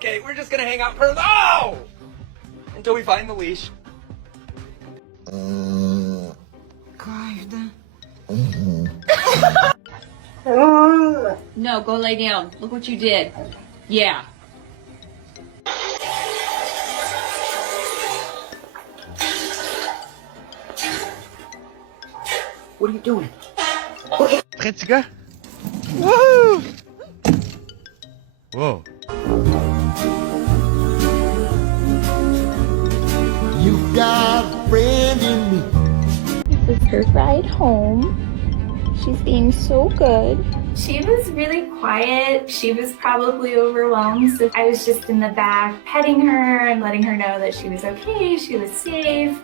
Okay, we're just gonna hang out for until we find the leash. No, go lay down. Look what you did. Yeah. What are you doing? Pretziger? Woo! Whoa. You got a friend in me. This is her ride home. She's being so good. She was really quiet. She was probably overwhelmed. So I was just in the back petting her and letting her know that she was okay, she was safe.